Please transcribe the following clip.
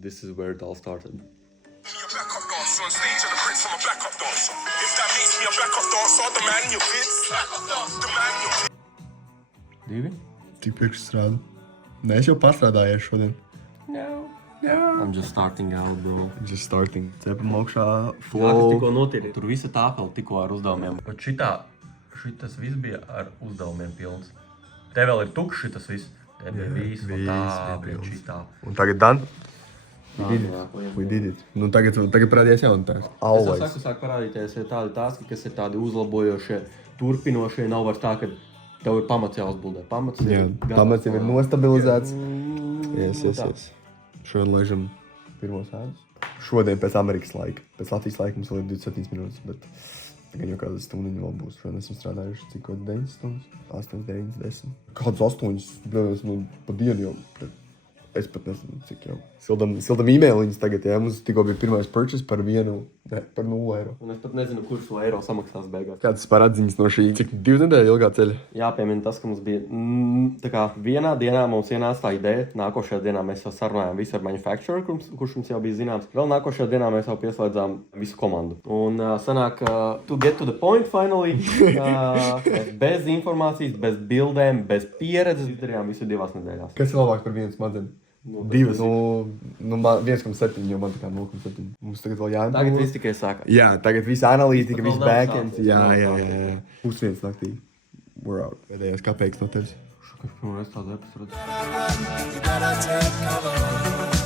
this is where it all started. Your backup dancer on stage and the Prince, I'm a backup dancer. If that makes me a backup dancer, the man you kids. The man you kids. Divi? Tik priekšstrādu. Nē, es jau pārstrādāju šodien. I'm just starting out, bro. Just starting. Cepam augšā, Tas flow. tikko notīrīja. Tur visa tāfela tikko ar uzdevumiem. Bet šitas viss bija ar uzdevumiem pilns. Te vēl ir tukšs šitas viss. Te bija viss, tā, bija šitā. Un tagad done? Jā, We did it. Nu, tagad parādījās jauna tās. Es jau saku, sāk parādīties tādi taski, kas ir tādi uzlabojošie, turpinošie. Nav vairs tā, ka tev ir pamats jāuzbuldē. Pamats Pamats jau ir nostabilizēts. Yes. Šodien laižam pirmos ēdus. Šodien pēc Amerikas laika. Pēc Latvijas laika mums vēl ir 27 minūtes, bet tagad jau kādas stundiņa vēl būs. Šodien esam strādājuši cik kaut 9 stundas? 8, 9, 10. Kādas 8, brīdās, pa dienu jau. Es pat nezinu, cik jau. Sildam e-mailiņas tagad, jā. Mums tikko bija pirmais purchase par 0 eiro. Un es pat nezinu, kurš to eiro samaksās beigās. Kādas par atziņas no šī, cik 2 nedēļu ilgā ceļa? Jāpiemina tas, ka mums bija tā kā vienā dienā mums ienāca tā ideja. Nākošajā dienā mēs jau sarunājām visu ar manufacturer, kurš mums jau bija zināms. Vēl nākošajā dienā mēs jau pieslēdzām visu komandu. Un sanāk, to get to the point finally, bez informācijas, bez bildēm, bez pieredzes, izdarījām visu 2 nedēļās. Kas ir labāk par vienu smadeni? 2, 1,7, jo man tā kā 0,7. Mums tagad vēl jāiemā. Tagad viss tikai sākās. Jā, tagad viss analītika, viss Vēl nav backend. sācies, Jā. vēl nav Pusdienas naktī. We're out. Pēdējais kāpēc no tevis? Pirmais tāds episods. You gotta take cover.